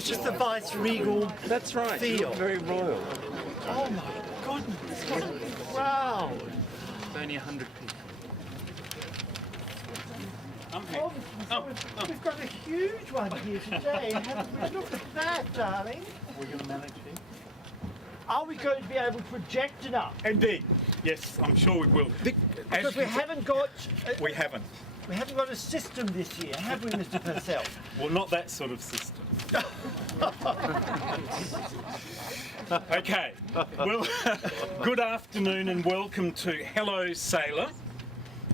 It's just the vice-regal That's right. feel. Very royal. Oh my goodness, what a crowd. It's only 100 people. We've got a huge one here today, haven't we? Look at that, darling. We're going to manage here. Are we going to be able to project it up? Indeed, yes, I'm sure we will. Because we haven't got We haven't. a system this year, have we, Mr. Purcell? Well, not that sort of system. Okay, well, good afternoon and welcome to Hello Sailor,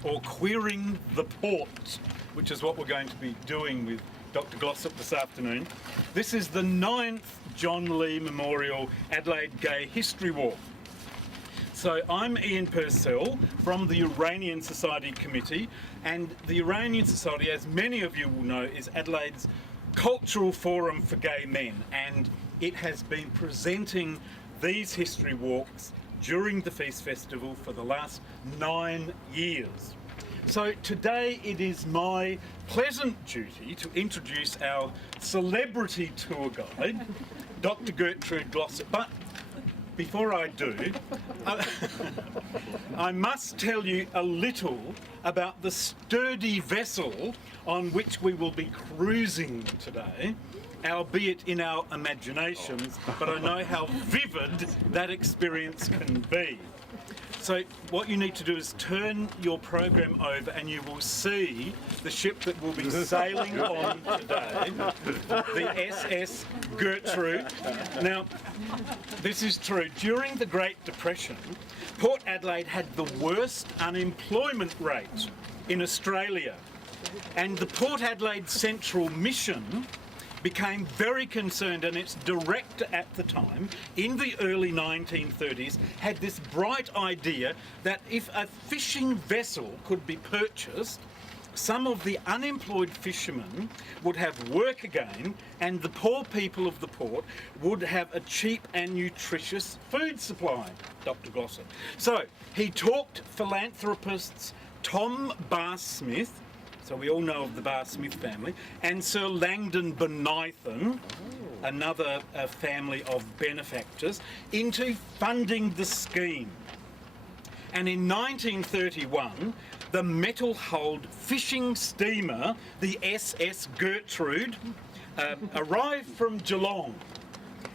or Queering the Port, which is what we're going to be doing with Dr. Glossop this afternoon. This is the 9th John Lee Memorial Adelaide Gay History Walk. So I'm Ian Purcell from the Uranian Society Committee, and the Uranian Society, as many of you will know, is Adelaide's cultural forum for gay men, and it has been presenting these history walks during the Feast Festival for the last 9 years. So today it is my pleasant duty to introduce our celebrity tour guide, Dr. Gertrude Glossop. But before I do, I must tell you a little about the sturdy vessel on which we will be cruising today, albeit in our imaginations, but I know how vivid that experience can be. So what you need to do is turn your program over and you will see the ship that will be sailing on today, the SS Gertrude. Now, this is true. During the Great Depression, Port Adelaide had the worst unemployment rate in Australia, and the Port Adelaide Central Mission became very concerned, and its director at the time, in the early 1930s, had this bright idea that if a fishing vessel could be purchased, some of the unemployed fishermen would have work again, and the poor people of the port would have a cheap and nutritious food supply, Dr. Glossop. So he talked philanthropists Tom Barr-Smith, so we all know of the Barr-Smith family, and Sir Langdon Bonython, another family of benefactors, into funding the scheme. And in 1931, the metal-hulled fishing steamer, the SS Gertrude, arrived from Geelong.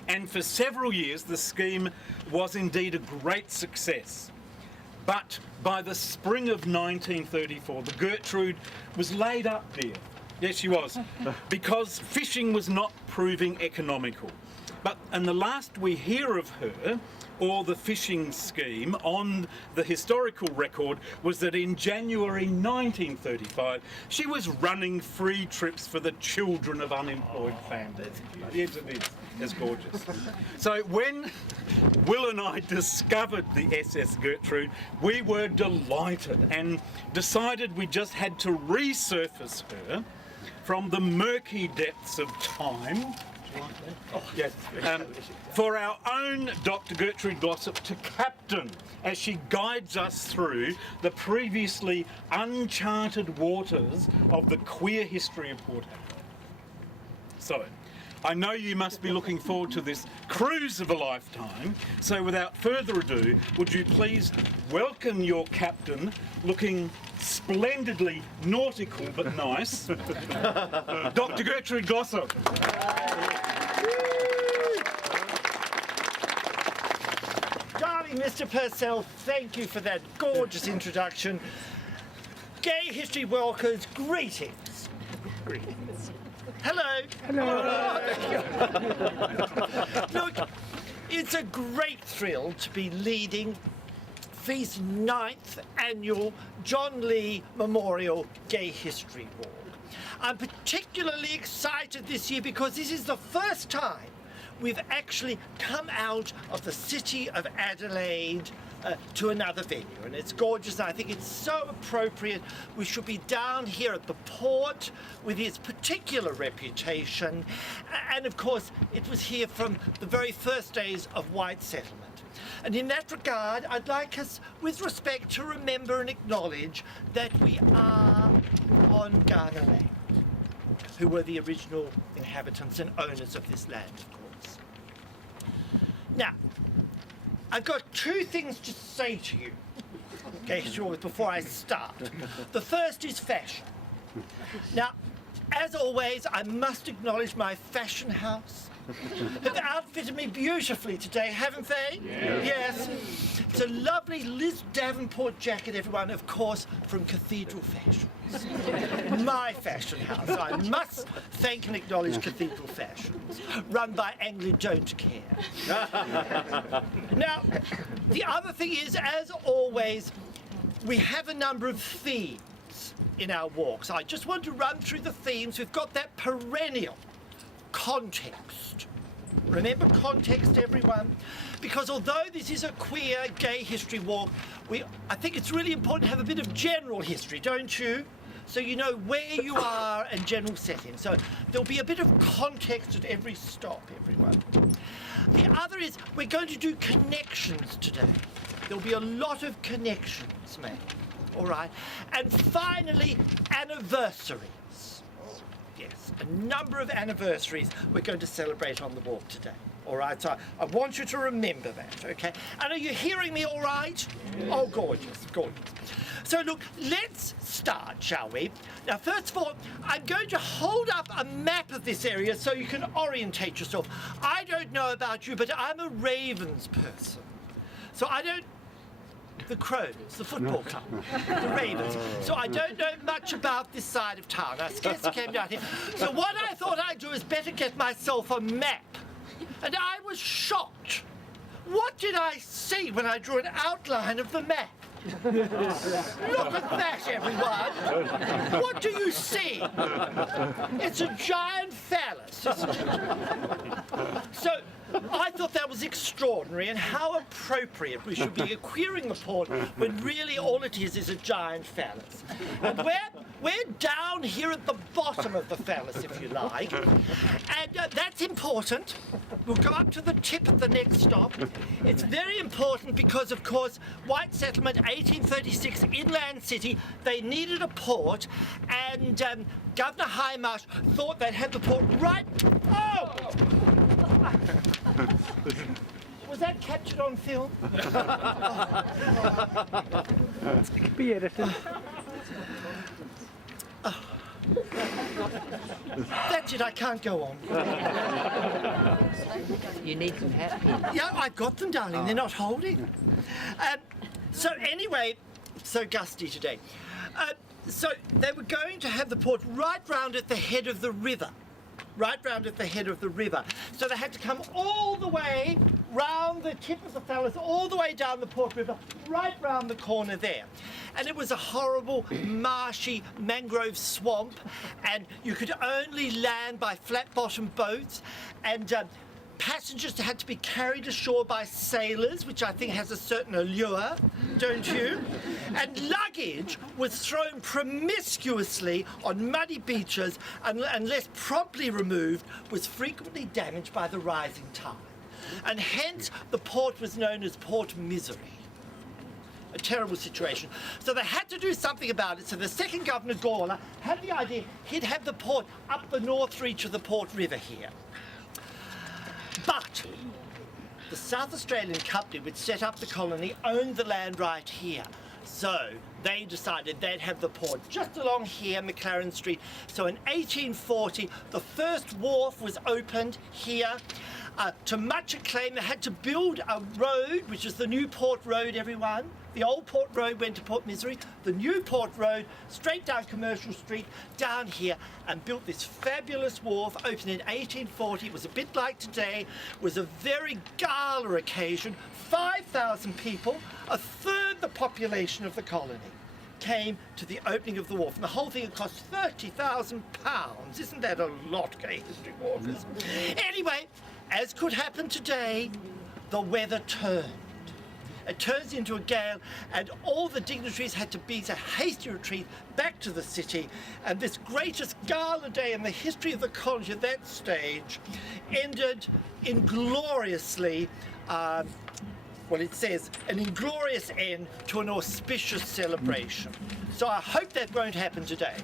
And for several years, the scheme was indeed a great success. But by the spring of 1934, the Gertrude was laid up there. Yes, she was, because fishing was not proving economical. And the last we hear of her, or the fishing scheme, on the historical record was that in January 1935, she was running free trips for the children of unemployed families. Yes, it is. It's gorgeous. So when Will and I discovered the SS Gertrude, we were delighted and decided we just had to resurface her from the murky depths of time. Oh, yes. For our own Dr. Gertrude Glossop to captain as she guides us through the previously uncharted waters of the queer history of Port Adelaide. So, I know you must be looking forward to this cruise of a lifetime, so without further ado, would you please welcome your captain, looking splendidly nautical but nice, Dr. Gertrude Glossop. Darling Mr. Purcell, thank you for that gorgeous introduction. Gay history walkers, greetings. Greetings. Hello. Hello. Look, it's a great thrill to be leading Feast's 9th annual John Lee Memorial Gay History Walk. I'm particularly excited this year because this is the first time we've actually come out of the city of Adelaide to another venue, and it's gorgeous. I think it's so appropriate. We should be down here at the port with its particular reputation, and of course it was here from the very first days of white settlement. And in that regard, I'd like us, with respect, to remember and acknowledge that we are on Ghana land. who were the original inhabitants and owners of this land, of course. Now, I've got two things to say to you, okay, sure, before I start. The first is fashion. Now, as always, I must acknowledge my fashion house. Have outfitted me beautifully today, haven't they? Yes. It's a lovely Liz Davenport jacket, everyone, of course, from Cathedral Fashions. My fashion house. I must thank and acknowledge Cathedral Fashions, run by Anglia Don't Care. Now, the other thing is, as always, we have a number of themes in our walks. I just want to run through the themes. We've got that perennial context. Remember context, everyone? Because although this is a queer gay history walk, I think it's really important to have a bit of general history, don't you? So you know where you are and general setting. So there'll be a bit of context at every stop, everyone. The other is we're going to do connections today. There'll be a lot of connections made, all right? And finally, anniversaries. Yes, a number of anniversaries we're going to celebrate on the walk today. All right, so I want you to remember that, okay? And are you hearing me all right? Oh, gorgeous, gorgeous. So look, let's start, shall we? Now, first of all, I'm going to hold up a map of this area so you can orientate yourself. I don't know about you, but I'm a Ravens person. So I don't... The Crows, the football club, the Ravens. So I don't know much about this side of town. I scarcely came down here. So what I thought I'd do is better get myself a map. And I was shocked. What did I see when I drew an outline of the map? Look at that, everyone. What do you see? It's a giant phallus, isn't it? So I thought that was extraordinary, and how appropriate we should be queering the port when really all it is a giant phallus. And we're down here at the bottom of the phallus, if you like, and that's important. We'll go up to the tip at the next stop. It's very important because, of course, white settlement, 1836, inland city, they needed a port, and Governor Highmarsh thought they'd have the port right... Oh! Was that captured on film? Be edited. That's it, I can't go on. You need some hat pins. Yeah, I've got them, darling, they're not holding. So anyway, so gusty today. So they were going to have the port right round at the head of the river. Right round at the head of the river. So they had to come all the way round the tip of the phallus, all the way down the Port River, right round the corner there. And it was a horrible, marshy mangrove swamp, and you could only land by flat-bottom boats, and passengers had to be carried ashore by sailors, which I think has a certain allure, don't you? And luggage was thrown promiscuously on muddy beaches, and unless promptly removed, was frequently damaged by the rising tide. And hence, the port was known as Port Misery. A terrible situation. So they had to do something about it. So the second governor, Gawler, had the idea he'd have the port up the north reach of the Port River here. But the South Australian Company, which set up the colony, owned the land right here. So they decided they'd have the port just along here, McLaren Street. So in 1840, the first wharf was opened here. To much acclaim, they had to build a road, which is the new Port Road, everyone. The old Port Road went to Port Misery. The new Port Road, straight down Commercial Street, down here, and built this fabulous wharf, opened in 1840. It was a bit like today. It was a very gala occasion. 5,000 people, a third the population of the colony, came to the opening of the wharf. And the whole thing had cost £30,000. Isn't that a lot, gay history walkers? Anyway, as could happen today, the weather turned. It turns into a gale, and all the dignitaries had to beat a hasty retreat back to the city, and this greatest gala day in the history of the colony at that stage ended ingloriously, well, it says, an inglorious end to an auspicious celebration. So I hope that won't happen today.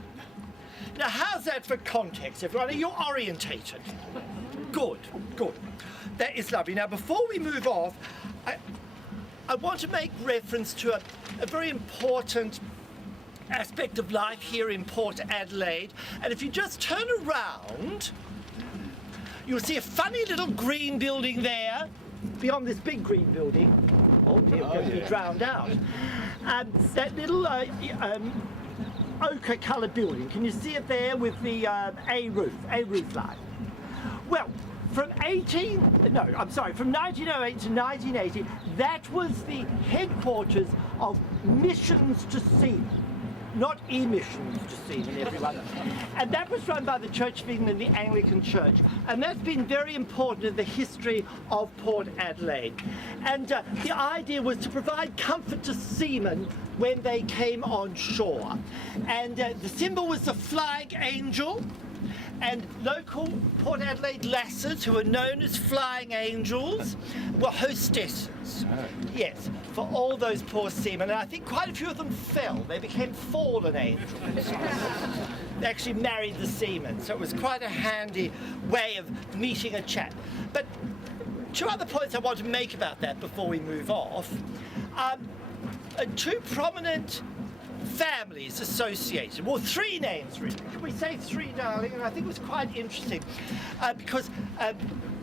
Now, how's that for context, everyone? Are you orientated? Good, good. That is lovely. Now, before we move off, I want to make reference to a very important aspect of life here in Port Adelaide. And if you just turn around, you'll see a funny little green building there, beyond this big green building. Oh, dear, we're going to be drowned out. That little ochre-coloured building. Can you see it there with the A roof line? Well, from 1908 to 1980, that was the headquarters of Missions to Seamen. Not emissions to seamen, everyone. And that was run by the Church of England, the Anglican Church. And that's been very important in the history of Port Adelaide. And the idea was to provide comfort to seamen when they came on shore. And the symbol was the flying angel. And local Port Adelaide lasses, who are known as flying angels, were hostesses. Yes, for all those poor seamen. And I think quite a few of them fell. They became fallen angels. They actually married the seamen, so it was quite a handy way of meeting a chap. But two other points I want to make about that before we move off. Two prominent families associated. Well, three names really. Can we say three, darling? And I think it was quite interesting because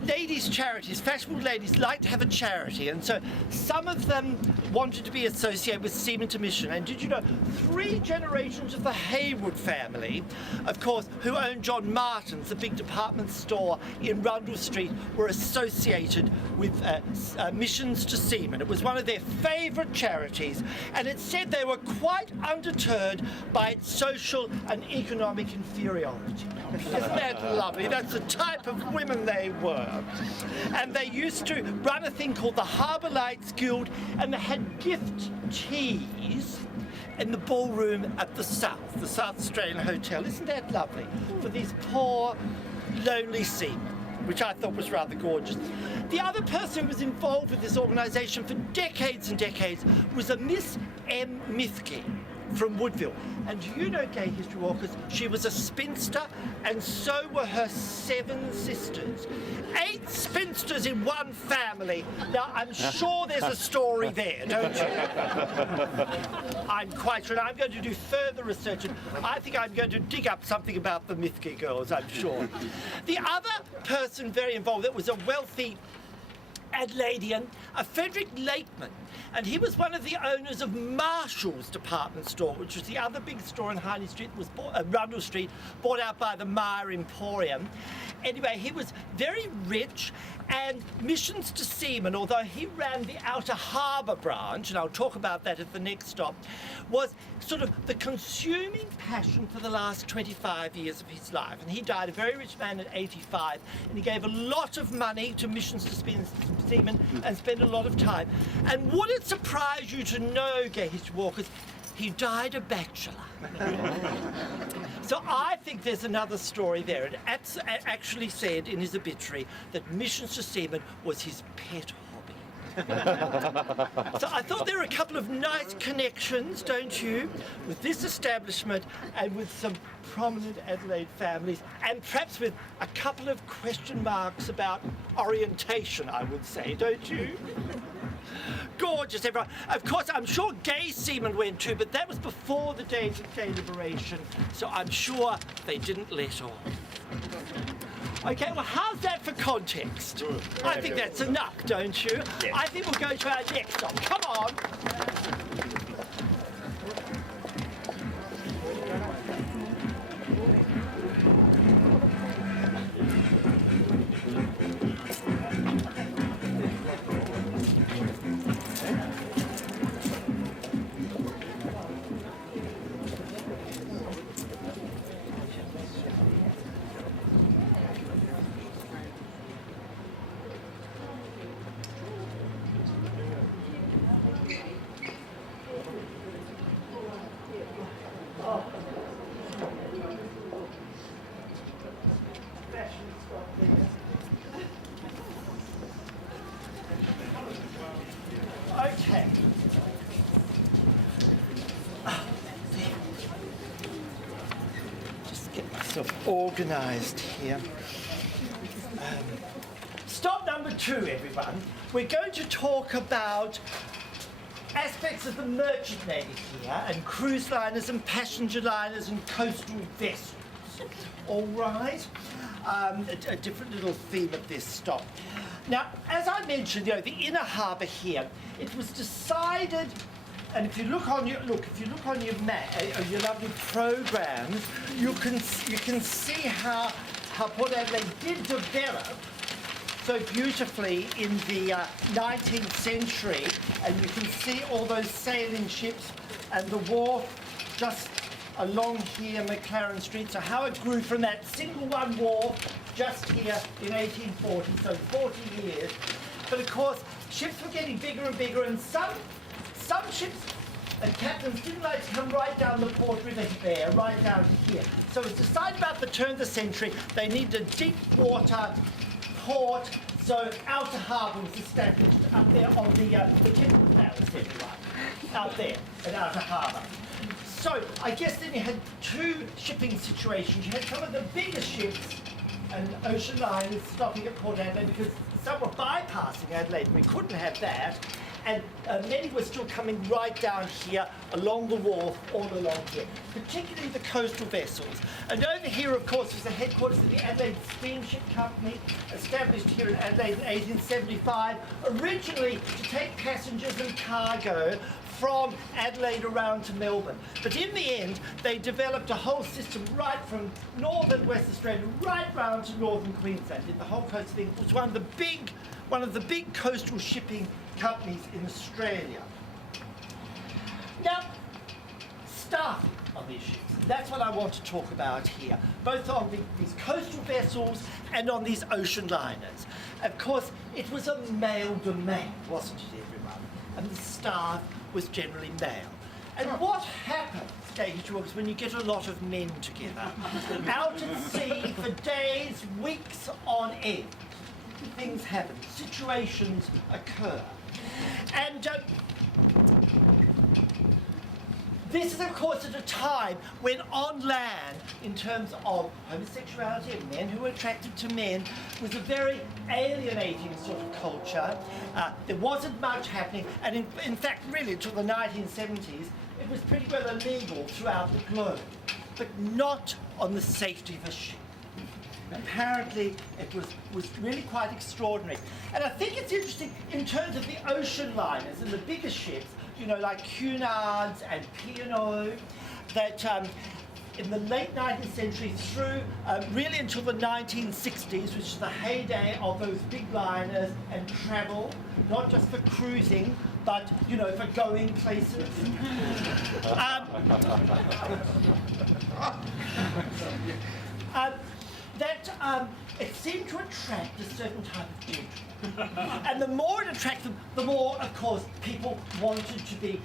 ladies' charities, fashionable ladies, like to have a charity, and so some of them wanted to be associated with Seamen to Mission. And did you know, 3 generations of the Haywood family, of course, who owned John Martin's, the big department store in Rundle Street, were associated with Missions to Seamen. It was one of their favourite charities, and it said they were quite undeterred by its social and economic inferiority. Isn't that lovely? That's the type of women they were. And they used to run a thing called the Harbour Lights Guild, and they had gift teas in the ballroom at the South Australian Hotel. Isn't that lovely? For these poor, lonely seamen, which I thought was rather gorgeous. The other person who was involved with this organisation for decades and decades was a Miss M. Mithke from Woodville. And do you know, gay history walkers, she was a spinster, and so were her 7 sisters. 8 spinsters in one family. Now, I'm sure there's a story there, don't you? I'm quite sure. I'm going to do further research, and I think I'm going to dig up something about the Mithke girls, I'm sure. The other person very involved, that was a wealthy Adelaidean, a Frederick Lakeman, and he was one of the owners of Marshall's department store, which was the other big store in Highney Street, was Rundle Street, bought out by the Meyer Emporium. Anyway, he was very rich, and Missions to Seamen, although he ran the Outer Harbour branch, and I'll talk about that at the next stop, was sort of the consuming passion for the last 25 years of his life. And he died a very rich man at 85, and he gave a lot of money to Missions to Seamen and spent a lot of time. And would it surprise you to know, gay history walkers, he died a bachelor. So I think there's another story there. It actually said in his obituary that Missions to Seamen was his pet hobby. So I thought there were a couple of nice connections, don't you, with this establishment and with some prominent Adelaide families, and perhaps with a couple of question marks about orientation, I would say, don't you? Gorgeous, everyone. Of course, I'm sure gay seamen went too, but that was before the days of gay liberation, so I'm sure they didn't let on. Okay, well, how's that for context? I think that's enough, don't you? Yes. I think we'll go to our next song. Come on. Okay. Just get of organised here. Stop number 2, everyone. We're going to talk about aspects of the merchant navy here, and cruise liners and passenger liners and coastal vessels. All right? A different little theme of this stop. Now, as I mentioned, the inner harbour here, it was decided, and if you look on your map, your lovely programs, you can see how Port Adelaide did develop so beautifully in the 19th century, and you can see all those sailing ships and the wharf just along here, McLaren Street. So how it grew from that single one wharf just here in 1840, so 40 years. But of course, ships were getting bigger and bigger, and some ships and captains didn't like to come right down the Port River there, right down to here. So it was decided about the turn of the century they needed a deep water port, so outer harbour was established up there on the Temple Palace, everyone, out there at outer harbour. So I guess then you had 2 shipping situations. You had some of the bigger ships and ocean liners stopping at Port Adelaide because some were bypassing Adelaide and we couldn't have that. And many were still coming right down here along the wharf, all along here, particularly the coastal vessels. And over here, of course, was the headquarters of the Adelaide Steamship Company, established here in Adelaide in 1875, originally to take passengers and cargo from Adelaide around to Melbourne. But in the end, they developed a whole system right from northern West Australia right round to northern Queensland, did the whole coast thing. It was one of the big coastal shipping companies in Australia. Now, staffing on these ships. That's what I want to talk about here, both on these coastal vessels and on these ocean liners. Of course, it was a male domain, wasn't it, everyone? And the staff was generally male. And what happens, Gertrude, when you get a lot of men together, out at sea for days, weeks on end? Things happen, situations occur. And this is, of course, at a time when on land, in terms of homosexuality and men who were attracted to men, was a very alienating sort of culture. There wasn't much happening, and in fact, really, until the 1970s, it was pretty well illegal throughout the globe, but not on the safety of a ship. Apparently, it was really quite extraordinary. And I think it's interesting in terms of the ocean liners and the bigger ships, like Cunards and P&O, that in the late 19th century through really until the 1960s, which is the heyday of those big liners and travel, not just for cruising, but, for going places. It seemed to attract a certain type of gentleman. And the more it attracted them, the more, of course, people wanted to be,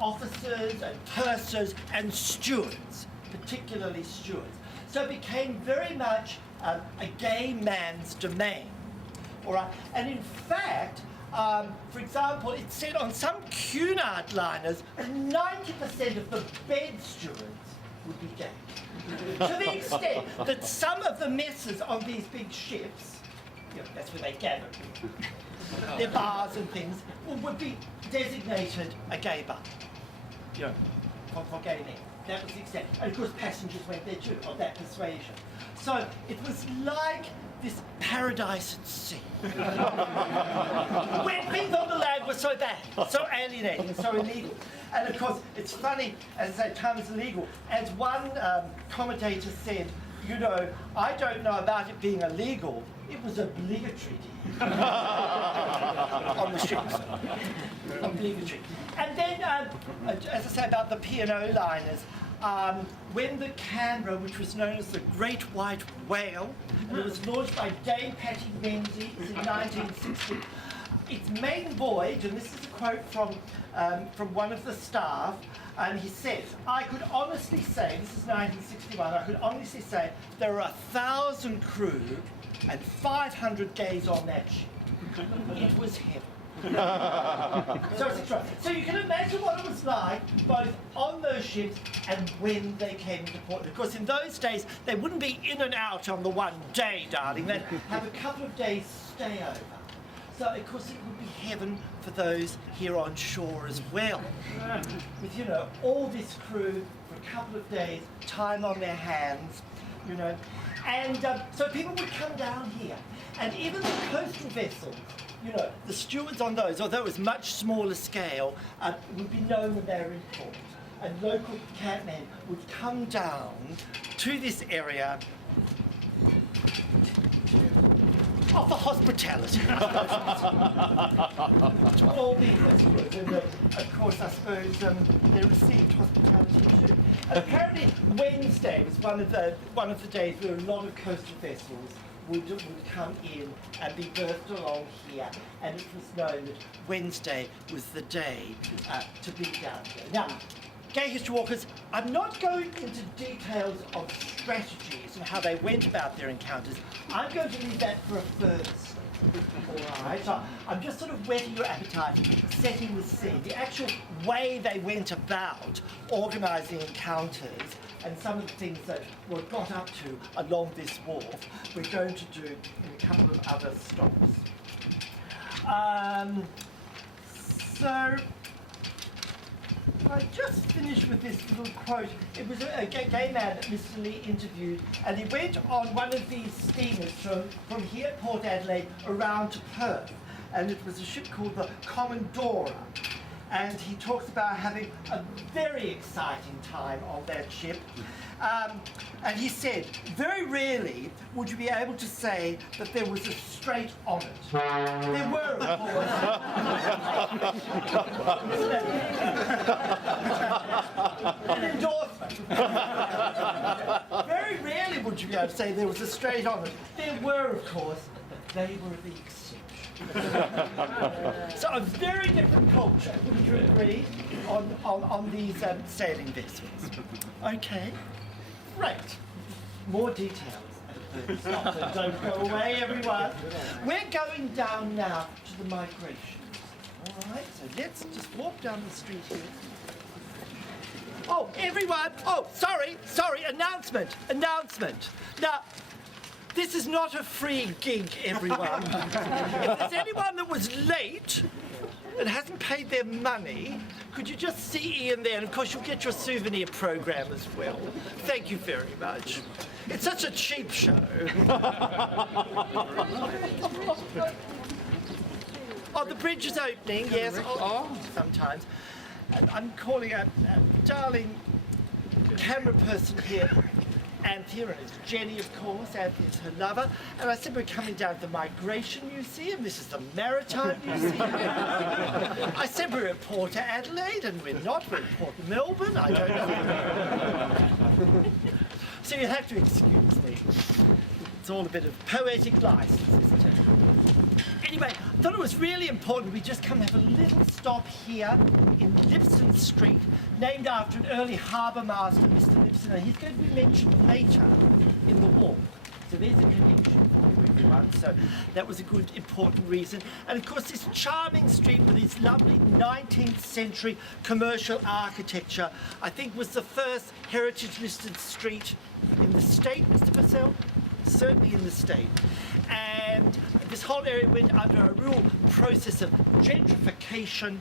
officers and pursers and stewards, particularly stewards. So it became very much a gay man's domain. All right? And in fact, for example, it said on some Cunard liners, 90% of the bed stewards would be gay. To the extent that some of the messes on these big ships, that's where they gathered, their bars and things, would be designated a gay bar, for gay men. That was the extent. And of course passengers went there too, of that persuasion. So it was like this paradise at sea. When things on the land were so bad, so alienating, so illegal. And of course, it's funny, as I say, time is illegal. As one commentator said, I don't know about it being illegal, it was obligatory on the ships. Obligatory. And then, as I say about the P&O liners, when the Canberra, which was known as the Great White Whale, and it was launched by Dame Patty Menzies in 1960, its maiden voyage, and this is a quote from one of the staff, and he says, I could honestly say, this is 1961, I could honestly say there are 1,000 crew and 500 gays on that ship. It was heaven. So it's extra. So you can imagine what it was like both on those ships and when they came to port. Of course, in those days, they wouldn't be in and out on the one day, darling. They'd have a couple of days stay over. So, of course, it would be heaven for those here on shore as well. With, you know, all this crew for a couple of days, time on their hands, you know. And so people would come down here. And even the coastal vessels, you know, the stewards on those, although it was much smaller scale, would be known when they were in port. And local catmen would come down to this area to offer hospitality. To all the customers. And of course, I suppose they received hospitality too. And apparently, Wednesday was one of the days where a lot of coastal vessels would come in and be berthed along here, and it was known that Wednesday was the day to be down here. Now, Gay History Walkers, I'm not going into details of strategies and how they went about their encounters. I'm going to leave that for a further study. All right, so I'm just sort of whetting your appetite, setting the scene, the actual way they went about organising encounters, and some of the things that were got up to along this wharf, we're going to do in a couple of other stops. So I just finished with this little quote. It was a gay man that Mr. Lee interviewed, and he went on one of these steamers from here at Port Adelaide around to Perth, and it was a ship called the Commodora. And he talks about having a very exciting time on that ship. And he said, very rarely would you be able to say that there was a straight on it. There were, of course. An endorsement. Very rarely would you be able to say there was a straight on it. There were, of course, but they were the exception. So a very different culture, wouldn't you agree, on these sailing vessels? Okay, great. More details at a further stop, so don't go away, everyone. We're going down now to the migrations. All right, so let's just walk down the street here. Oh, everyone! Oh, sorry, announcement. Now, this is not a free gig, everyone. If there's anyone that was late and hasn't paid their money, could you just see Ian there? And of course, you'll get your souvenir program as well. Thank you very much. It's such a cheap show. Oh, the bridge is opening, yes. Oh, sometimes. And I'm calling a darling camera person here, Anthea, and it's Jenny, of course. Anthea's her lover. And I said we're coming down to the Migration Museum. This is the Maritime Museum. I said we're at Port Adelaide, and we're not. We're at Port Melbourne. I don't know. So you'll have to excuse me. It's all a bit of poetic license, isn't it? Anyway, I thought it was really important we just come and have a little stop here in Lipson Street, named after an early harbour master, Mr. Lipson, and he's going to be mentioned later in the walk. So there's a connection for you, everyone. So that was a good, important reason. And of course, this charming street with its lovely 19th century commercial architecture, I think was the first heritage-listed street in the state, Mr. Purcell? Certainly in the state. And this whole area went under a real process of gentrification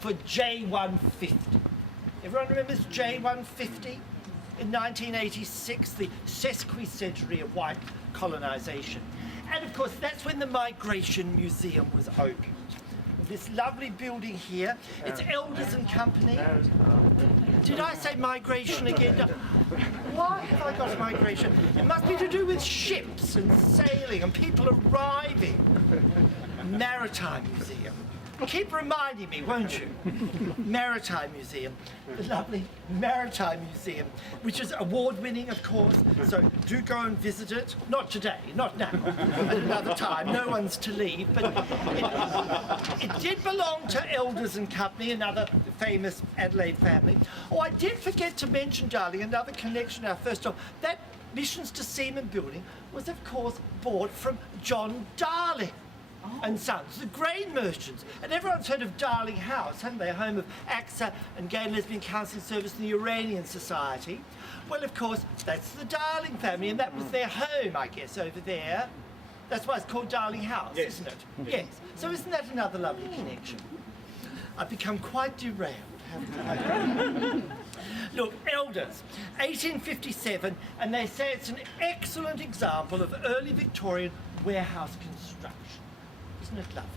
for J150. Everyone remembers J150? In 1986, the sesquicentenary of white colonisation. And of course, that's when the Migration Museum was opened. This lovely building here, it's Elders and Company. Did I say migration again? Why have I got migration? It must be to do with ships and sailing and people arriving. Maritime Museum. Keep reminding me, won't you? Maritime Museum, the lovely Maritime Museum, which is award-winning, of course, so do go and visit it. Not today, not now, at another time, no one's to leave, but it did belong to Elders and Company, another famous Adelaide family. Oh, I did forget to mention, darling, another connection, our first stop, that Missions to Seamen building was, of course, bought from John Darling. and Sons, the grain merchants. And everyone's heard of Darling House, haven't they? Home of AXA and Gay and Lesbian Counselling Service and the Uranian Society. Well, of course, that's the Darling family, and that was their home, I guess, over there. That's why it's called Darling House, isn't it? Yes. So isn't that another lovely connection? I've become quite derailed, haven't I? Look, Elders, 1857, and they say it's an excellent example of early Victorian warehouse construction. Isn't it lovely?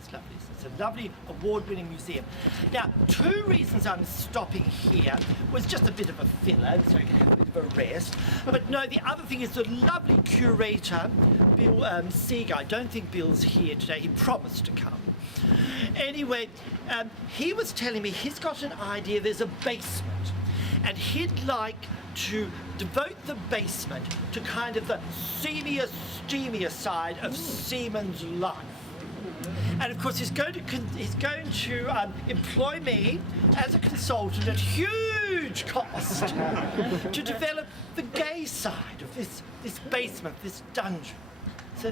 It's lovely. It's a lovely award-winning museum. Now, 2 reasons I'm stopping here was just a bit of a filler, so you can have a bit of a rest. But no, the other thing is the lovely curator, Bill Seeger. I don't think Bill's here today. He promised to come. Anyway, he was telling me he's got an idea. There's a basement, and he'd like to devote the basement to kind of the seamier, steamier side of seaman's life. And of course, he's going to employ me as a consultant at huge cost to develop the gay side of this basement, this dungeon. So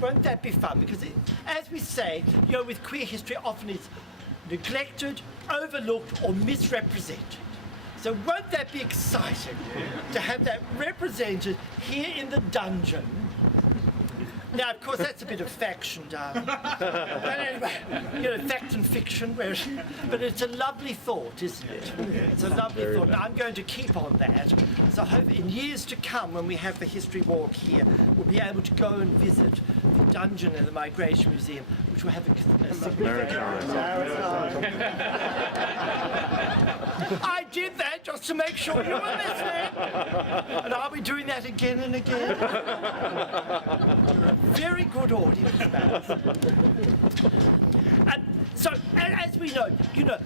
won't that be fun? Because as we say, with queer history, often it's neglected, overlooked, or misrepresented. So won't that be exciting to have that represented here in the dungeon? Now, of course, that's a bit of faction, darling. But anyway, fact and fiction, but it's a lovely thought, isn't it? It's a lovely thought. And I'm going to keep on that. So I hope in years to come, when we have the history walk here, we'll be able to go and visit the dungeon and the Migration Museum, which will have a significant... I did that just to make sure you were listening. And I'll be doing that again and again. Very good audience, and so, as we know,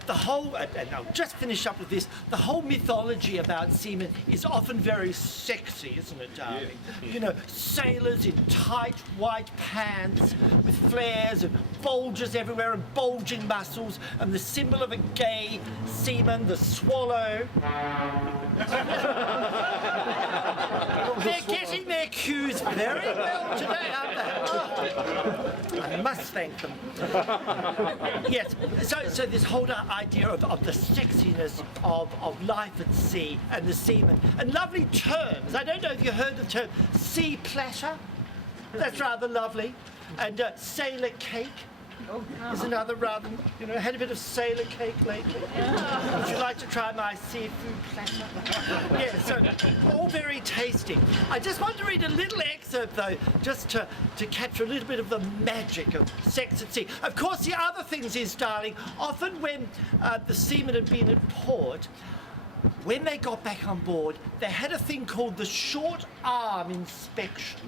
the whole, and I'll just finish up with this, the whole mythology about seamen is often very sexy, isn't it, darling? Yeah. Sailors in tight white pants with flares and bulges everywhere and bulging muscles, and the symbol of a gay seaman, the swallow. They're getting their cues very well today, aren't they? Oh, I must thank them. Yes, so this whole idea of the sexiness of life at sea and the seaman, and lovely terms. I don't know if you heard the term sea platter. That's rather lovely. And sailor cake is another rather, I had a bit of sailor cake lately. Would you like to try my seafood platter? Yeah, so all very tasty. I just want to read a little excerpt, though, just to capture a little bit of the magic of sex at sea. Of course, the other things is, darling, often when the seamen had been at port, when they got back on board, they had a thing called the short arm inspection.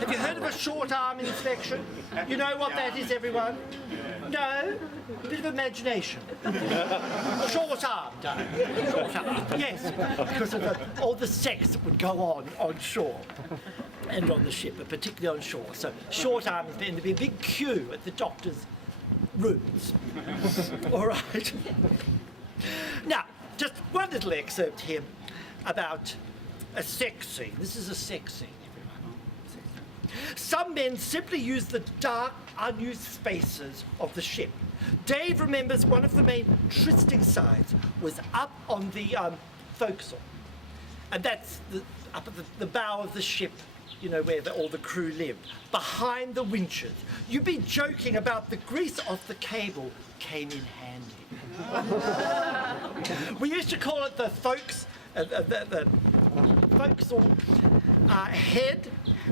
Have you heard of a short arm inspection? You know what that is, everyone? No? A bit of imagination. Short arm, darling. Short arm. Yes, because of all the sex that would go on shore and on the ship, but particularly on shore. So short arm is then there'd be a big queue at the doctor's rooms. All right. Now, just one little excerpt here about a sex scene. This is a sex scene, everyone. Some men simply use the dark, unused spaces of the ship. Dave remembers one of the main trysting sides was up on the forecastle. And that's up at the bow of the ship, where all the crew lived, behind the winches. You'd be joking about the grease off the cable came in handy. We used to call it the the forecastle head,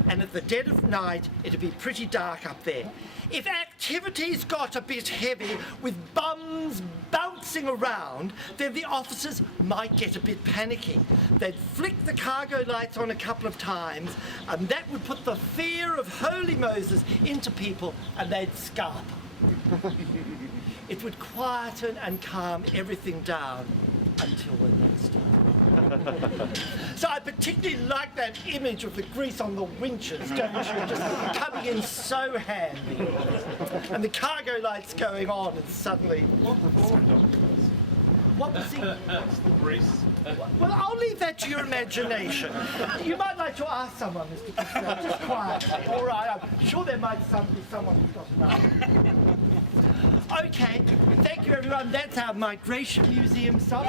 and at the dead of night it'd be pretty dark up there. If activities got a bit heavy with bums bouncing around, then the officers might get a bit panicky. They'd flick the cargo lights on a couple of times, and that would put the fear of Holy Moses into people, and they'd scarp. It would quieten and calm everything down until the next time. So I particularly like that image of the grease on the winches, don't you? Just coming in so handy. And the cargo lights going on, and suddenly... What was the... Greece. Well, I'll leave that to your imagination. You might like to ask someone, Mr. Purcell, just quietly. All right, I'm sure there might be someone who's got an answer. Okay, thank you, everyone. That's our Migration Museum song.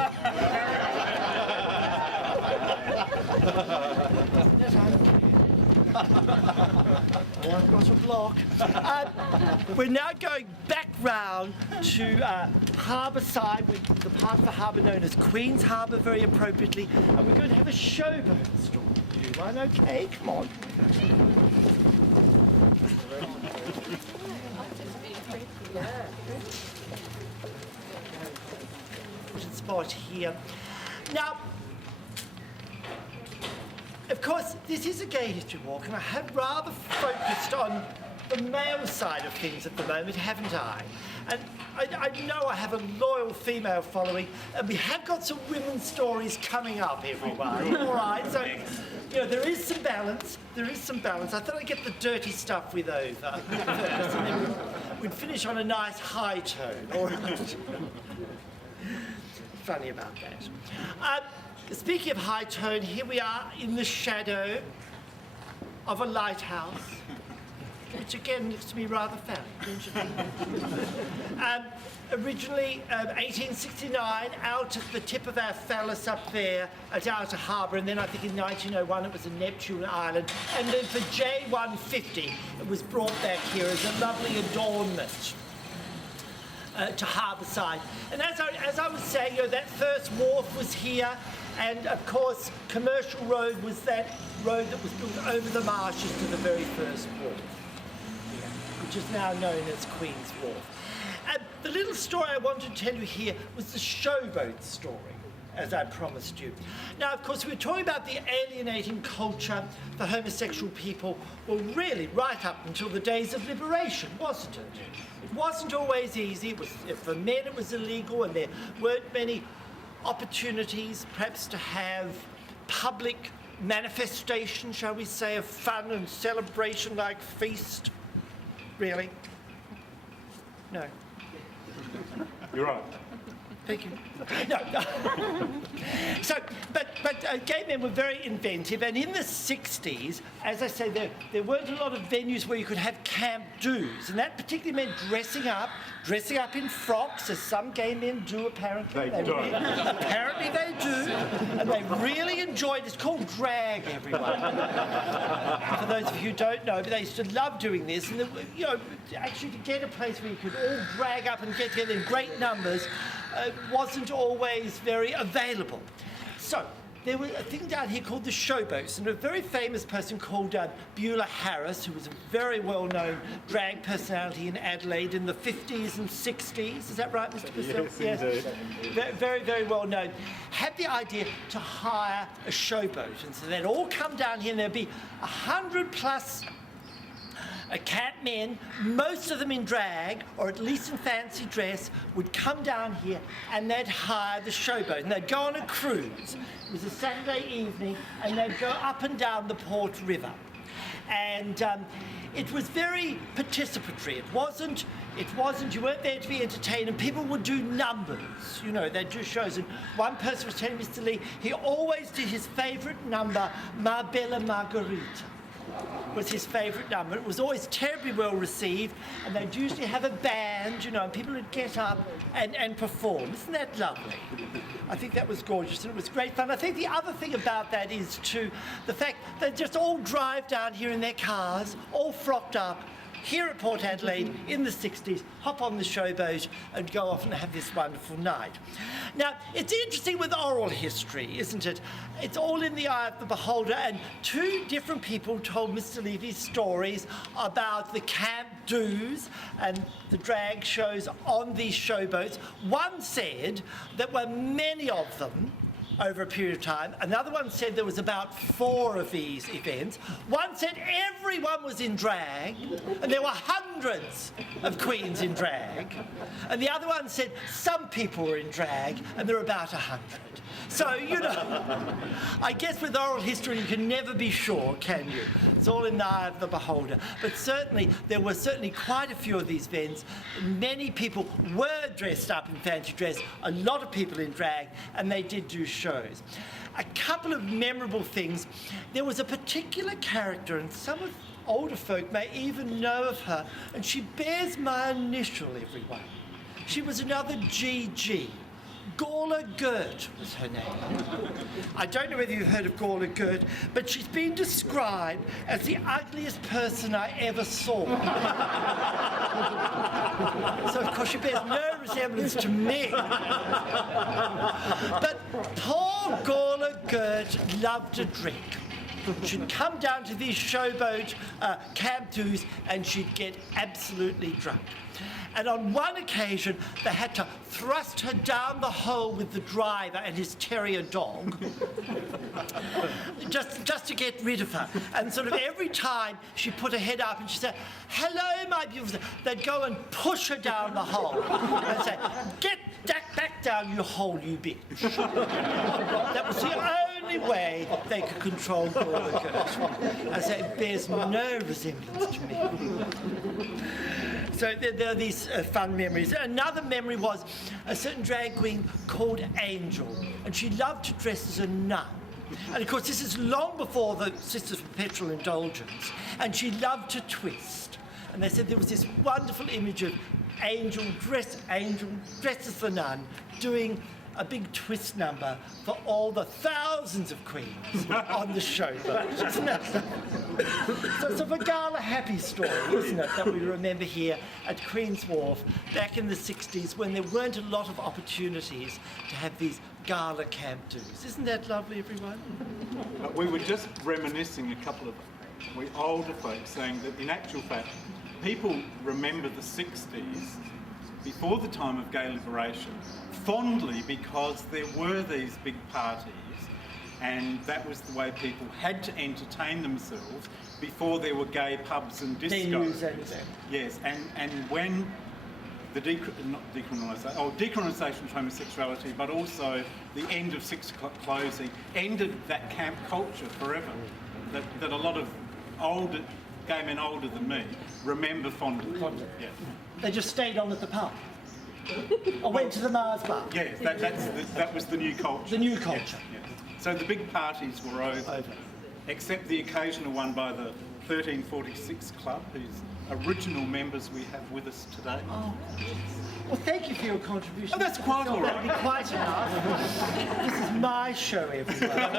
Oh, I've got a block. We're now going back round to harbour side, the part of the harbour known as Queen's Harbour, very appropriately, and we're going to have a showboat story. Everyone okay? Come on. Spot here. Now, of course, this is a gay history walk, and I have rather focused on the male side of things at the moment, haven't I? And I know I have a loyal female following, and we have got some women's stories coming up, everyone. All right, so, you know, there is some balance. There is some balance. I thought I'd get the dirty stuff with over first, and then we'd finish on a nice high tone. All right. Funny about that. Speaking of high tone, here we are in the shadow of a lighthouse, which again looks to me rather phallic, don't you think? Originally, 1869, out at the tip of our phallus up there at Outer Harbour, and then I think in 1901 it was in Neptune Island, and then for J150 it was brought back here as a lovely adornment to harbour side. And as I was saying, you know, that first wharf was here, and of course Commercial Road was that road that was built over the marshes to the very first wharf, which is now known as Queen's Wharf. And the little story I wanted to tell you here was the showboat story, as I promised you. Now, of course, we were talking about the alienating culture for homosexual people, well, really right up until the days of liberation, wasn't it? It wasn't always easy. It was, for men it was illegal, and there weren't many opportunities perhaps to have public manifestation, shall we say, of fun and celebration like feast. Really? No. You're right. Thank you. No. So, but gay men were very inventive, and in the 60s, as I say, there weren't a lot of venues where you could have camp do's, and that particularly meant dressing up in frocks, as some gay men do apparently. They do. Apparently they do, and they really enjoyed it. It's called drag, everyone. For those of you who don't know, but they used to love doing this, and you know, actually to get a place where you could all drag up and get together in great numbers wasn't always very available. So there was a thing down here called the showboats, and a very famous person called Beulah Harris, who was a very well-known drag personality in Adelaide in the 50s and 60s. Is that right, Mr. Purcell? Yes, indeed. Very, very well known. Had the idea to hire a showboat, and so they'd all come down here, and there'd be 100 plus cat men, most of them in drag, or at least in fancy dress, would come down here and they'd hire the showboat. And they'd go on a cruise. It was a Saturday evening, and they'd go up and down the Port River. And it was very participatory. It wasn't, you weren't there to be entertained, and people would do numbers. You know, they'd do shows. And one person was telling Mr. Lee, he always did his favourite number, Ma Bella Margherita. Was his favourite number. It was always terribly well received, and they'd usually have a band, you know, and people would get up and perform. Isn't that lovely? I think that was gorgeous, and it was great fun. I think the other thing about that is, too, the fact they just all drive down here in their cars, all frocked up, here at Port Adelaide in the 60s, hop on the showboat and go off and have this wonderful night. Now, it's interesting with oral history, isn't it? It's all in the eye of the beholder, and two different people told Mr. Levy's stories about the camp do's and the drag shows on these showboats. One said that were many of them over a period of time. Another one said there was about 4 of these events. One said everyone was in drag, and there were hundreds of queens in drag. And the other one said some people were in drag, and there were about 100. So, you know, I guess with oral history you can never be sure, can you? It's all in the eye of the beholder. But certainly, there were certainly quite a few of these events. Many people were dressed up in fancy dress, a lot of people in drag, and they did do shows. A couple of memorable things. There was a particular character, and some of older folk may even know of her, and she bears my initial, everyone. She was another GG. Gawler Gert was her name. I don't know whether you've heard of Gawler Gert, but she's been described as the ugliest person I ever saw. So, of course, she bears no resemblance to me. But poor Gawler Gert loved to drink. She'd come down to these showboat camp tours and she'd get absolutely drunk. And on one occasion, they had to thrust her down the hole with the driver and his terrier dog, just to get rid of her. And sort of every time she put her head up and she said, "Hello, my beautiful," they'd go and push her down the hole and say, "Get back down, you hole, you bitch." That was the only way they could control Gawler Gert. I say, it bears no resemblance to me. So there are these fun memories. Another memory was a certain drag queen called Angel, and she loved to dress as a nun. And of course, this is long before the Sisters of Perpetual Indulgence, and she loved to twist. And they said there was this wonderful image of Angel dressed as the nun, doing a big twist number for all the thousands of queens on the show. Isn't that? So it's a gala happy story, isn't it, that we remember here at Queen's Wharf back in the 60s when there weren't a lot of opportunities to have these gala camp do's. Isn't that lovely, everyone? We were just reminiscing, a couple of older folks, saying that in actual fact, people remember the 60s before the time of gay liberation fondly because there were these big parties, and that was the way people had to entertain themselves before there were gay pubs and discos. Yes, and when the decriminalisation of homosexuality, but also the end of 6 o'clock closing, ended that camp culture forever. That a lot of gay men older than me remember fondly. Yeah. They just stayed on at the pub. Or went to the Mars bar. Yes, that was the new culture. The new culture. Yes. So the big parties were over. Except the occasional one by the 1346 Club, whose original members we have with us today. Oh, well, thank you for your contribution. Oh, that's quite all right. That'll be quite enough. This is my show, everyone.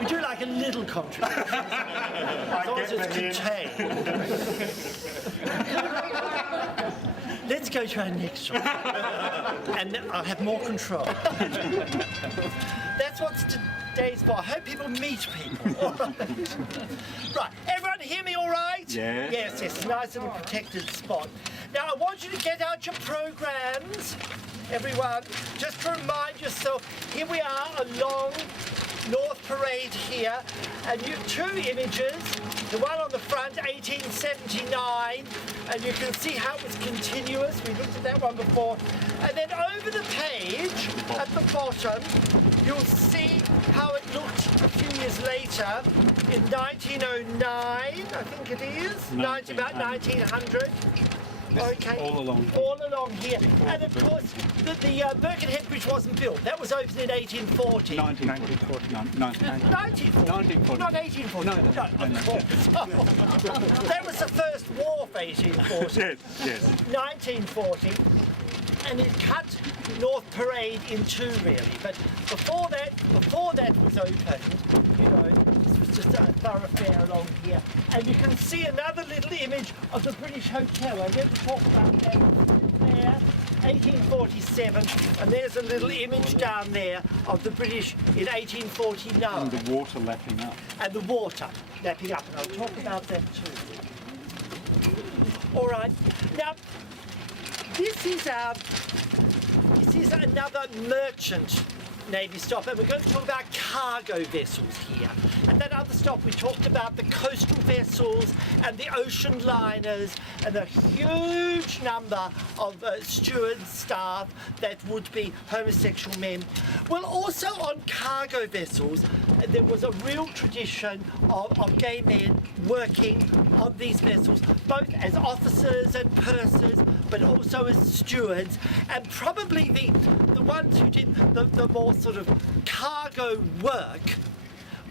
We do like a little contribution. As long as it's contained. Let's go to our next show. And I'll have more control. That's what today's for. I hope people meet people. Right, everyone hear me all right? Yeah. Yes, nice little protected spot. Now, I want you to get out your programs, everyone, just to remind yourself, here we are along North Parade here, and you have 2 images. The one on the front, 1879, and you can see how it was continuous. We looked at that one before. And then over the page, at the bottom, you'll see how it looked a few years later, in 1909, I think it is, about 1900. Okay. All along. All along here. And of course, the Birkenhead Bridge wasn't built. That was opened in 1840. 1940. 1940. Not 1840. No. That was the first wharf, 1840. Yes. 1940. And it cut North Parade in 2, really. But before that was opened, you know, this was just a thoroughfare along here. And you can see another little image of the British Hotel. I meant to talk about that there. 1847, and there's a little image down there of the British in 1849. And the water lapping up. And the water lapping up, and I'll talk about that too. All right, now, this is our this is another merchant Navy stop, and we're going to talk about cargo vessels here. And that other stop, we talked about the coastal vessels and the ocean liners and the huge number of steward staff that would be homosexual men. Well, also on cargo vessels, there was a real tradition of gay men working on these vessels, both as officers and pursers, but also as stewards, and probably the ones who did the more sort of cargo work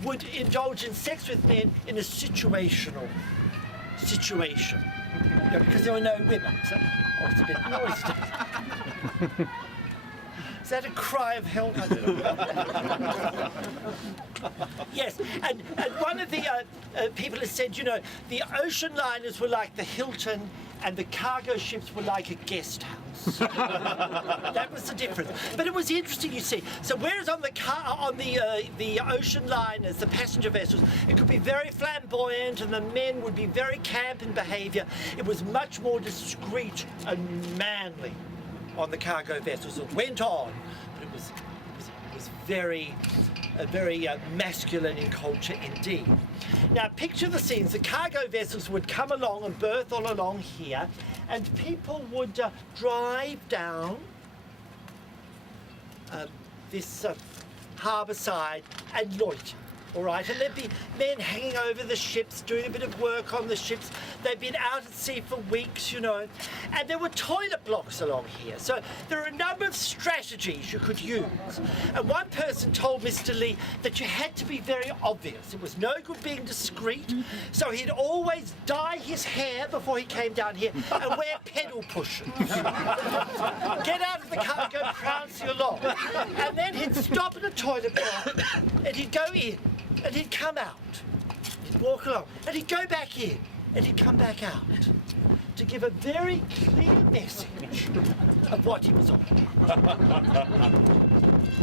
would indulge in sex with men in a situational situation. You know, because there were no women. So, oh, it's a bit noisy. Is that a cry of help? I don't know. Yes, and one of the people has said, you know, the ocean liners were like the Hilton and the cargo ships were like a guest house. That was the difference. But it was interesting, you see. So whereas on the ocean liners, the passenger vessels, it could be very flamboyant and the men would be very camp in behaviour, it was much more discreet and manly on the cargo vessels. It went on, but it was very masculine in culture indeed. Now picture the scenes. The cargo vessels would come along and berth all along here, and people would drive down this harbour side and loiter. All right, and there'd be men hanging over the ships, doing a bit of work on the ships. They'd been out at sea for weeks, you know, and there were toilet blocks along here. So there are a number of strategies you could use. And one person told Mr. Lee that you had to be very obvious. It was no good being discreet, so he'd always dye his hair before he came down here and wear pedal pushers. Get out of the car and go prancing along. And then he'd stop at a toilet block and he'd go in. And he'd come out, he'd walk along, and he'd go back in, and he'd come back out to give a very clear message of what he was on.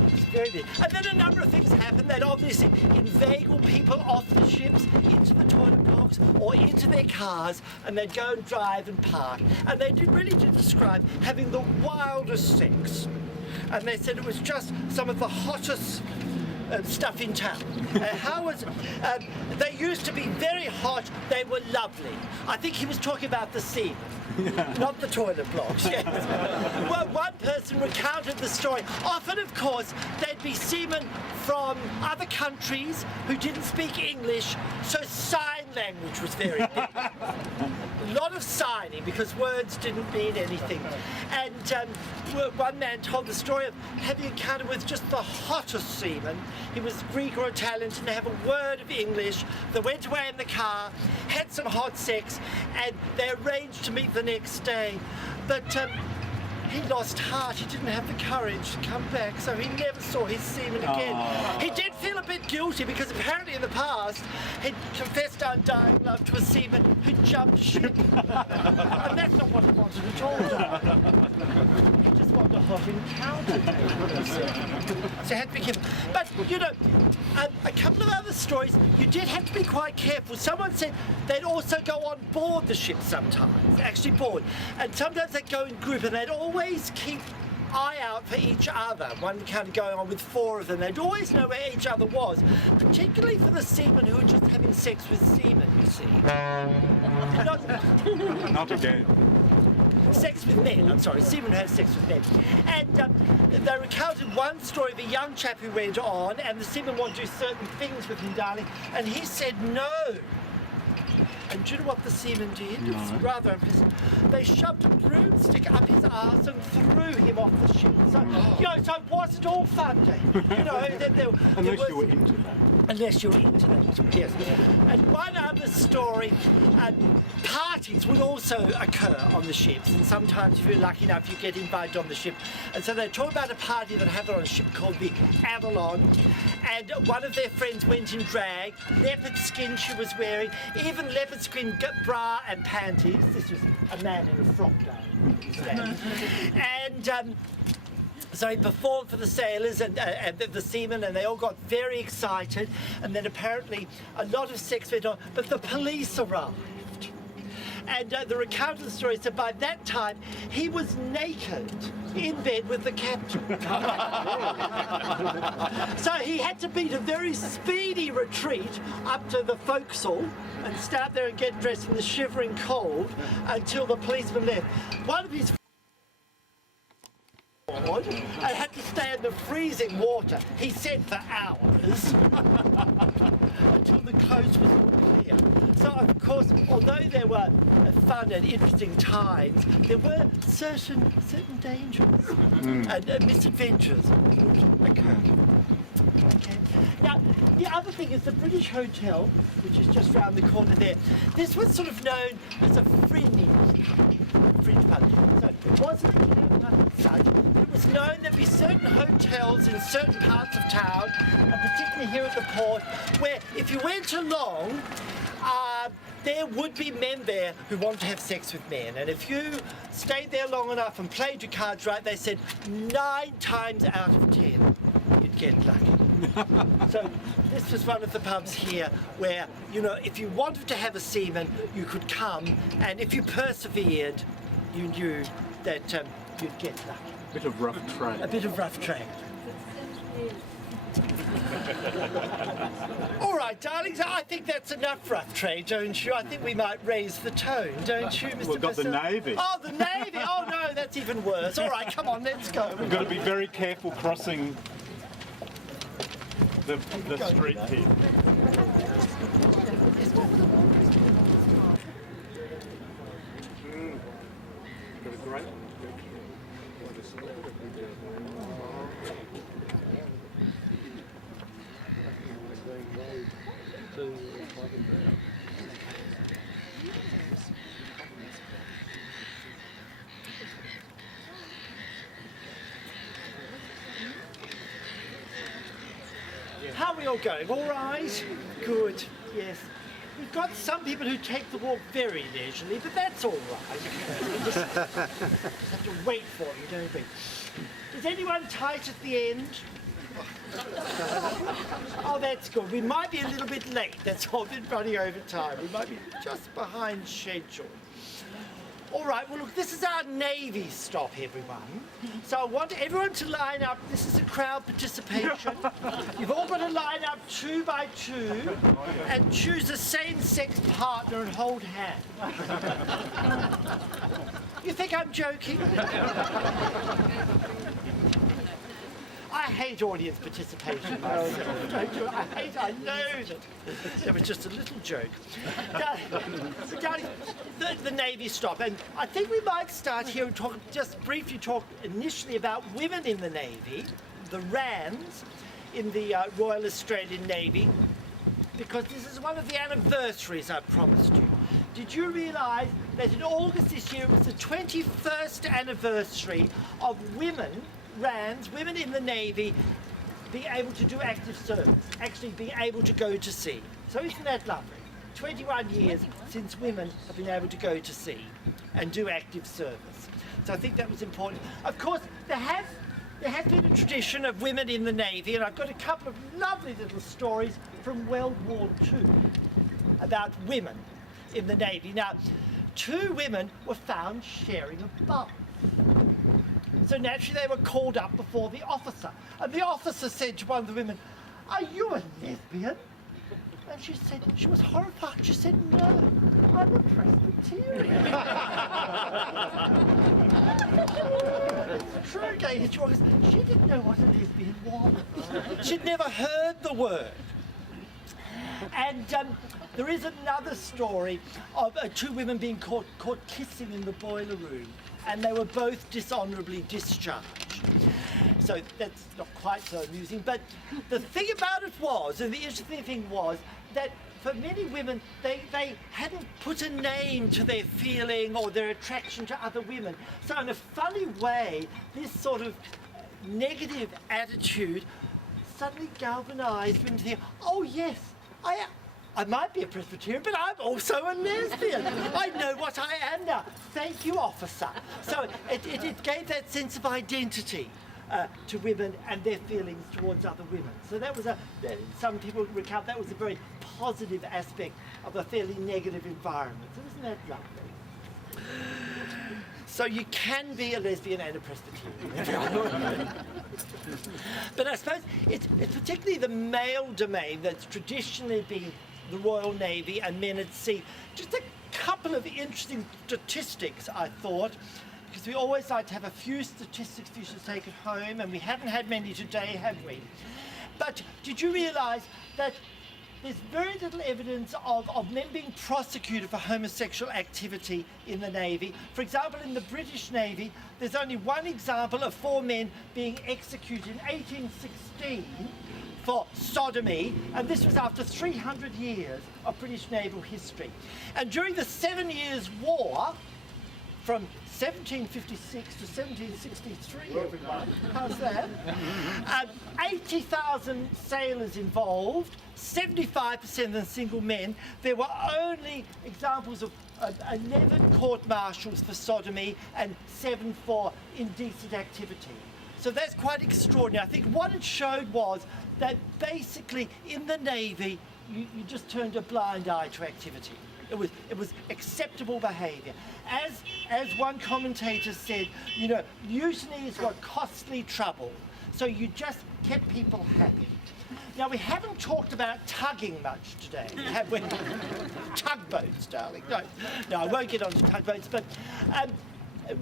It's very big. And then a number of things happened that obviously inveigle people off the ships into the toilet blocks or into their cars, and they'd go and drive and park. And they really did describe having the wildest sex. And they said it was just some of the hottest stuff in town. They used to be very hot, they were lovely. I think he was talking about the seamen, not the toilet blocks. Yes. Well, one person recounted the story. Often, of course, there'd be seamen from other countries who didn't speak English, so sign language was very big. A lot of signing because words didn't mean anything. And one man told the story of having encountered with just the hottest seaman. He was Greek or Italian, didn't have a word of English. They went away in the car, had some hot sex, and they arranged to meet the next day. But he lost heart. He didn't have the courage to come back, so he never saw his seaman again. He did feel a bit guilty because apparently in the past he'd confessed undying love to a seaman who jumped ship. And that's not what he wanted at all. He just wanted a hot encounter. So you had to be careful. But, you know, a couple of other stories, you did have to be quite careful. Someone said they'd also go on board the ship sometimes, actually board. And sometimes they'd go in group and they'd always keep eye out for each other. One kind of going on with four of them. They'd always know where each other was, particularly for the seamen who were just having sex with seamen, you see. Not again. Sex with men, I'm sorry, seamen who have sex with men. And they recounted one story of a young chap who went on, and the seamen wanted to do certain things with him, darling, and he said no. And do you know what the seamen did? No. It was rather unpleasant. They shoved a broomstick up his arse and threw him off the ship. So, you know, so it wasn't all fun, Dave. You know, unless you were into that. Unless you're into that, yes. And one other story, parties would also occur on the ships, and sometimes if you're lucky enough you get invited on the ship. And so they talk about a party that happened on a ship called the Avalon, and one of their friends went in drag, leopard skin she was wearing, even leopard skin bra and panties. This was a man in a frock down. And so he performed for the sailors and the seamen, and they all got very excited. And then apparently a lot of sex went on, but the police arrived. And the recount of the story said by that time he was naked in bed with the captain. So he had to beat a very speedy retreat up to the forecastle and stand there and get dressed in the shivering cold until the policeman left. One of his and had to stay in the freezing water, he said, for hours until the coast was all clear. So of course, although there were fun and interesting times, there were certain dangers and misadventures would occur. Okay. Now, the other thing is the British Hotel, which is just round the corner there. This was sort of known as a fringe pub. So it wasn't a camp pub as such. It was known there'd be certain hotels in certain parts of town, and particularly here at the port, where if you went along, there would be men there who wanted to have sex with men. And if you stayed there long enough and played your cards right, they said 9 times out of 10 you'd get lucky. So this was one of the pubs here where, you know, if you wanted to have a seaman, you could come, and if you persevered, you knew that you'd get lucky. A bit of rough trade. A bit of rough trade. All right, darlings, I think that's enough rough trade, don't you? I think we might raise the tone, don't you, Mr. We've got the Purcell? Navy. Oh, the Navy! Oh, no, that's even worse. All right, come on, let's go. We've got to be very careful crossing the street here. How are we all going? All right? Good, yes. We've got some people who take the walk very leisurely, but that's all right. We just have to wait for you, don't we? Is anyone tight at the end? Oh, that's good. We might be a little bit late. That's all. We've been running over time. We might be just behind schedule. All right, well, look, this is our Navy stop, everyone. So I want everyone to line up. This is a crowd participation. You've all got to line up 2 by 2 and choose a same-sex partner and hold hands. You think I'm joking? I hate audience participation myself, don't you? I know that was just a little joke. Darling, the Navy stop, and I think we might start here and just briefly talk initially about women in the Navy, the RANs in the Royal Australian Navy, because this is one of the anniversaries I promised you. Did you realise that in August this year it was the 21st anniversary of women, RANs, women in the Navy, being able to do active service, actually being able to go to sea. So isn't that lovely? 21 years since women have been able to go to sea and do active service. So I think that was important. Of course, there has been a tradition of women in the Navy, and I've got a couple of lovely little stories from World War II about women in the Navy. Now, 2 women were found sharing a bath. So naturally they were called up before the officer. And the officer said to one of the women, "Are you a lesbian?" And she said, she was horrified. She said, "No, I'm a Presbyterian." It's true, gay history, because she didn't know what a lesbian was. She'd never heard the word. And there is another story of 2 women being caught kissing in the boiler room, and they were both dishonourably discharged. So that's not quite so amusing, but the thing about it was, and the interesting thing was, that for many women, they hadn't put a name to their feeling or their attraction to other women. So in a funny way, this sort of negative attitude suddenly galvanised women to think, oh yes, I might be a Presbyterian, but I'm also a lesbian. I know what I am now. Thank you, officer. So it gave that sense of identity to women and their feelings towards other women. So that was some people recount that was a very positive aspect of a fairly negative environment. So isn't that lovely? So you can be a lesbian and a Presbyterian. But I suppose it's particularly the male domain that's traditionally been the Royal Navy and men at sea. Just a couple of interesting statistics, I thought, because we always like to have a few statistics for you to take at home, and we haven't had many today, have we? But did you realise that there's very little evidence of men being prosecuted for homosexual activity in the Navy? For example, in the British Navy, there's only one example of 4 men being executed in 1816 for sodomy, and this was after 300 years of British naval history. And during the 7 Years' War, from 1756 to 1763, everyone, how's that? 80,000 sailors involved, 75% of them single men. There were only examples of 11 court-martials for sodomy and 7 for indecent activity. So that's quite extraordinary. I think what it showed was that basically in the Navy, you just turned a blind eye to activity. It was acceptable behaviour. As one commentator said, you know, mutiny is what costly trouble. So you just kept people happy. Now, we haven't talked about tugging much today, have we? Tugboats, darling. No, I won't get on to tugboats, but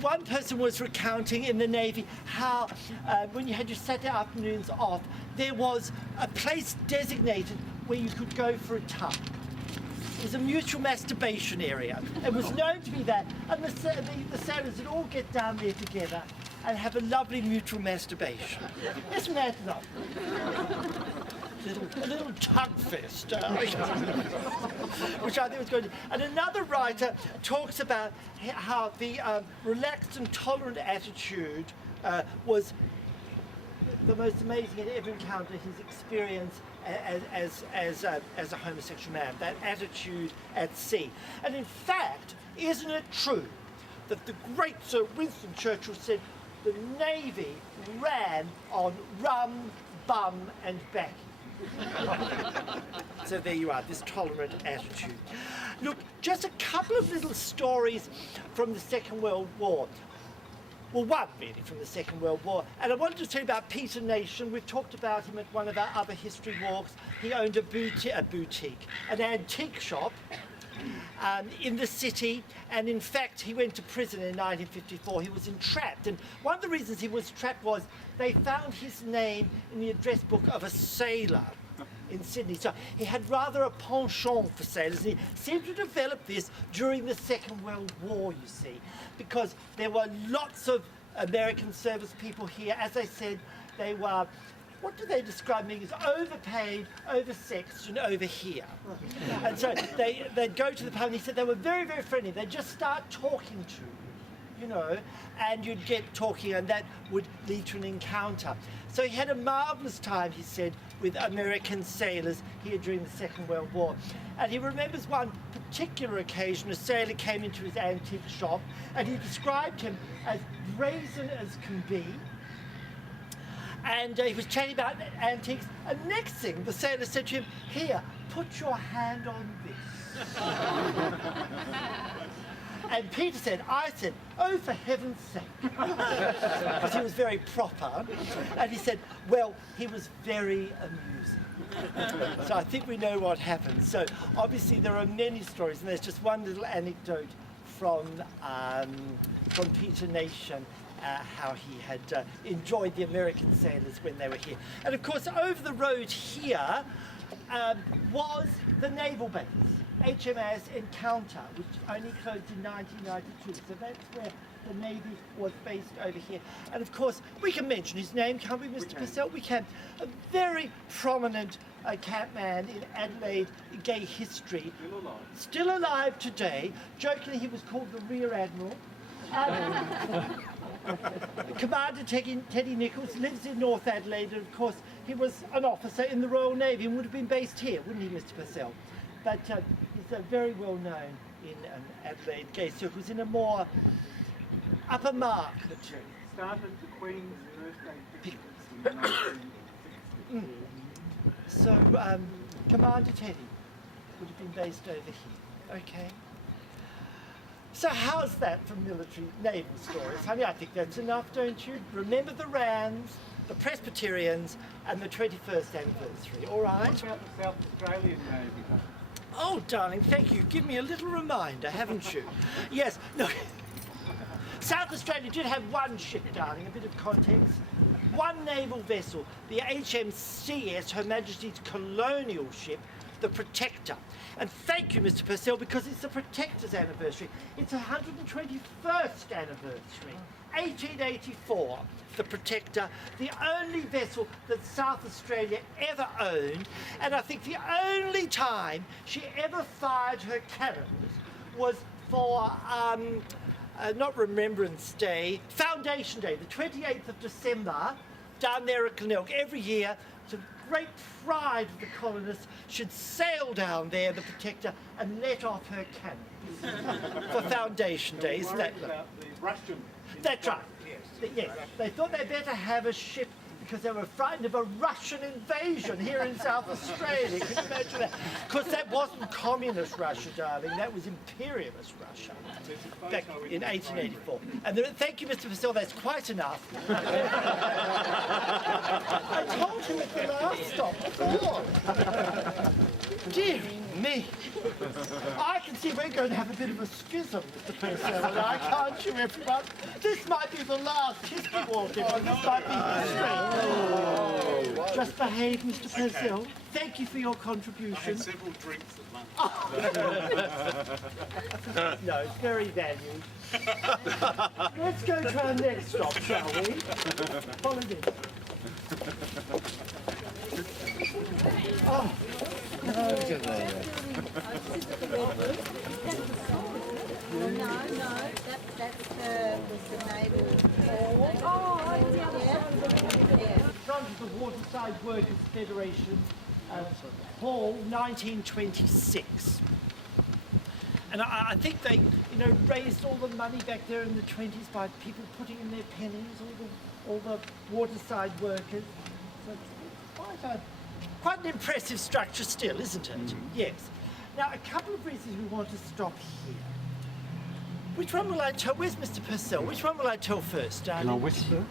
one person was recounting in the Navy how when you had your Saturday afternoons off, there was a place designated where you could go for a tug. It was a mutual masturbation area. It was known to be that, and the sailors would all get down there together and have a lovely mutual masturbation. Isn't that lovely? A little tug fest, which I think was good. And another writer talks about how the relaxed and tolerant attitude was the most amazing he'd ever encountered, his experience as a homosexual man, that attitude at sea. And in fact, isn't it true that the great Sir Winston Churchill said the Navy ran on rum, bum and baccy? So there you are, this tolerant attitude. Look, just a couple of little stories from the Second World War. Well, one really from the Second World War. And I wanted to tell you about Peter Nation. We've talked about him at one of our other history walks. He owned an antique shop in the city, and in fact he went to prison in 1954. He was entrapped, and one of the reasons he was trapped was they found his name in the address book of a sailor in Sydney. So he had rather a penchant for sailors, and he seemed to develop this during the Second World War, you see, because there were lots of American service people here. As I said, they were, what do they describe me as? Overpaid, oversexed, and over here. And so they'd go to the pub, and he said they were very, very friendly. They'd just start talking to you know, and you'd get talking, and that would lead to an encounter. So he had a marvellous time, he said, with American sailors here during the Second World War. And he remembers one particular occasion, a sailor came into his antique shop, and he described him as brazen as can be. And he was chatting about antiques, and next thing the sailor said to him, "Here, put your hand on this." And Peter said, I said, "Oh, for heaven's sake," because he was very proper. And he said, well, he was very amusing. So I think we know what happened. So obviously there are many stories, and there's just one little anecdote from Peter Nation, how he had enjoyed the American sailors when they were here. And of course, over the road here was the naval base, HMAS Encounter, which only closed in 1992. So that's where the Navy was based over here. And of course, we can mention his name, can't we, Mr. Purcell? We can. A very prominent campman in Adelaide gay history. Still alive today. Jokingly, he was called the Rear Admiral. Commander Teddy Nichols lives in North Adelaide, and of course he was an officer in the Royal Navy and would have been based here, wouldn't he, Mr. Purcell? But he's very well known in Adelaide gay circles in a more upper market. Started the Queen's birthday picnics in 1960. So Commander Teddy would have been based over here. Okay. So how's that for military naval stories? Honey, I think that's enough, don't you? Remember the Rands, the Presbyterians, and the 21st anniversary, all right? What about the South Australian Navy? Oh, darling, thank you. Give me a little reminder, haven't you? Yes, no. South Australia did have one ship, darling, a bit of context. One naval vessel, the HMCS, Her Majesty's colonial ship, the Protector. And thank you, Mr. Purcell, because it's the Protector's anniversary. It's 121st anniversary. 1884, the Protector, the only vessel that South Australia ever owned, and I think the only time she ever fired her cannons was for, not Remembrance Day, Foundation Day, the 28th of December, down there at Glenelg. Every year, it's a great pride of the colonists, should sail down there, the Protector, and let off her cannons for Foundation Day. Isn't that Worried about the Russian. That's right. Yes. They thought they'd better have a ship because they were frightened of a Russian invasion here in South Australia. Can you imagine that? Because that wasn't communist Russia, darling. That was imperialist Russia back in 1884. And thank you, Mr. Purcell. That's quite enough. I told him at the last stop before. Dear me. I can see we're going to have a bit of a schism, Mr. Purcell and I, can't you, everyone? This might be the last history walk, everyone. This might be history. Just behave, Mr. Purcell. Thank you for your contribution. Several drinks at lunch. No, it's very valued. Let's go to our next stop, shall we? Follow this. Oh. No, that's the naval. Oh, yeah. Front of the Waterside Workers Federation, Hall, 1926. And I think they, raised all the money back there in the 20s by people putting in their pennies, all the waterside workers. So it's quite an impressive structure still, isn't it? Mm-hmm. Yes. Now, a couple of reasons we want to stop here. Which one will I tell? Where's Mr. Purcell? Which one will I tell first, darling? Can I whisper?